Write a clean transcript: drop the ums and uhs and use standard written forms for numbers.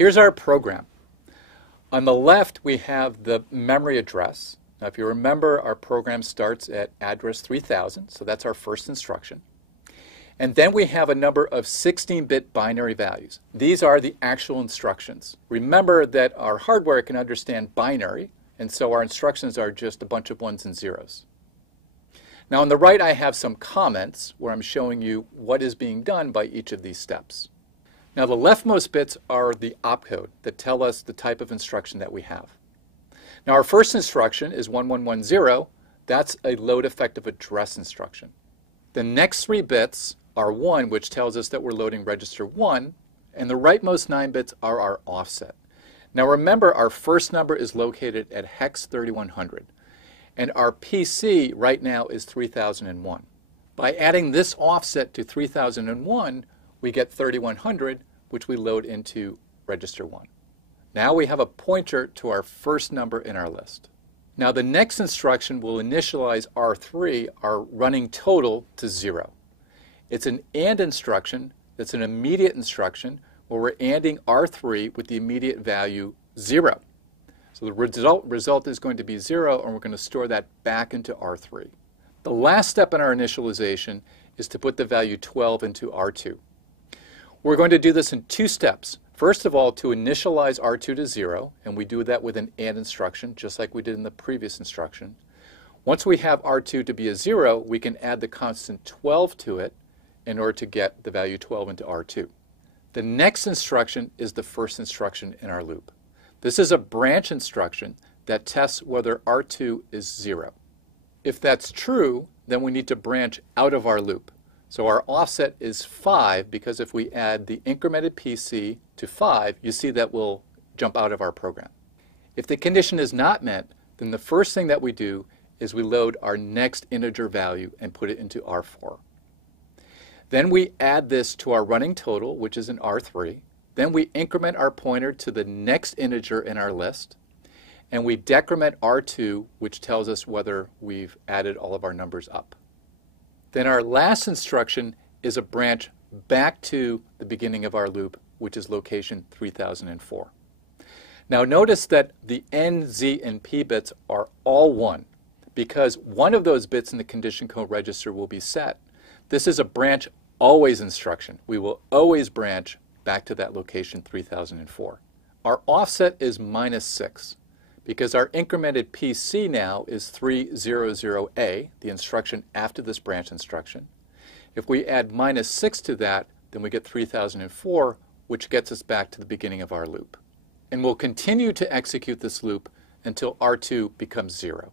Here's our program. On the left, we have the memory address. Now, if you remember, our program starts at address 3000, so that's our first instruction. And then we have a number of 16-bit binary values. These are the actual instructions. Remember that our hardware can understand binary, and so our instructions are just a bunch of ones and zeros. Now, on the right, I have some comments where I'm showing you what is being done by each of these steps. Now, the leftmost bits are the opcode that tell us the type of instruction that we have. Now, our first instruction is 1110. That's a load effective address instruction. The next 3 bits are 1, which tells us that we're loading register 1, and the rightmost 9 bits are our offset. Now, remember, our first number is located at hex 3100, and our PC right now is 3001. By adding this offset to 3001, we get 3100, which we load into register 1. Now we have a pointer to our first number in our list. Now the next instruction will initialize R3, our running total, to 0. It's an AND instruction that's an immediate instruction where we're ANDing R3 with the immediate value 0. So the result is going to be 0, and we're going to store that back into R3. The last step in our initialization is to put the value 12 into R2. We're going to do this in 2 steps. First of all, to initialize R2 to 0, and we do that with an AND instruction, just like we did in the previous instruction. Once we have R2 to be a 0, we can add the constant 12 to it in order to get the value 12 into R2. The next instruction is the first instruction in our loop. This is a branch instruction that tests whether R2 is 0. If that's true, then we need to branch out of our loop. So our offset is 5, because if we add the incremented PC to 5, you see that will jump out of our program. If the condition is not met, then the first thing that we do is we load our next integer value and put it into R4. Then we add this to our running total, which is in R3. Then we increment our pointer to the next integer in our list. And we decrement R2, which tells us whether we've added all of our numbers up. Then our last instruction is a branch back to the beginning of our loop, which is location 3004. Now notice that the N, Z, and P bits are all 1, because one of those bits in the condition code register will be set. This is a branch always instruction. We will always branch back to that location 3004. Our offset is -6. Because our incremented PC now is 300A, the instruction after this branch instruction. If we add -6 to that, then we get 3004, which gets us back to the beginning of our loop. And we'll continue to execute this loop until R2 becomes 0.